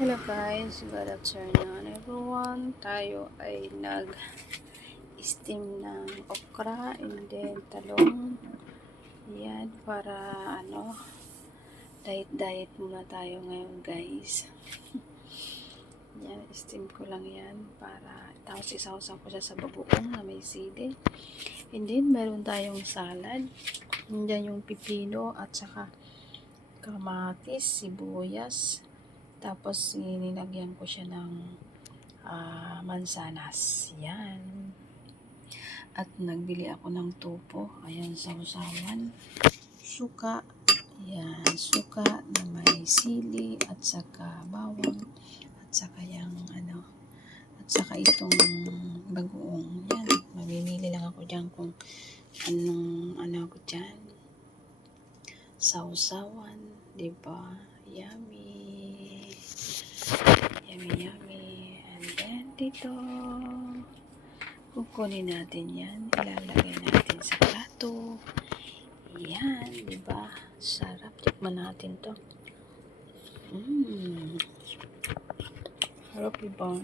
Hello guys, good afternoon everyone. Tayo ay nag-steam ng okra and then talong. Yan, para diet muna tayo ngayon guys. Yan, steam ko lang yan para tapos isawsaw ko siya sa bagoong na may sili. And then, meron tayong salad. Nandiyan yung pipino at saka kamatis, sibuyas. Tapos, nilagyan ko siya ng mansanas. Yan. At nagbili ako ng topo. Ayan, sausawan. Suka. Yan, suka na may sili at saka bawang. At saka yung at saka itong bagoong. Yan, mamimili lang ako dyan kung anong ko dyan. Sausawan. Diba? Yummy. Yummy, yummy. And then, dito, kukunin natin yan. Ilalagay natin sa plato. Yan, diba? Sarap. Tikman natin to. Harap, diba?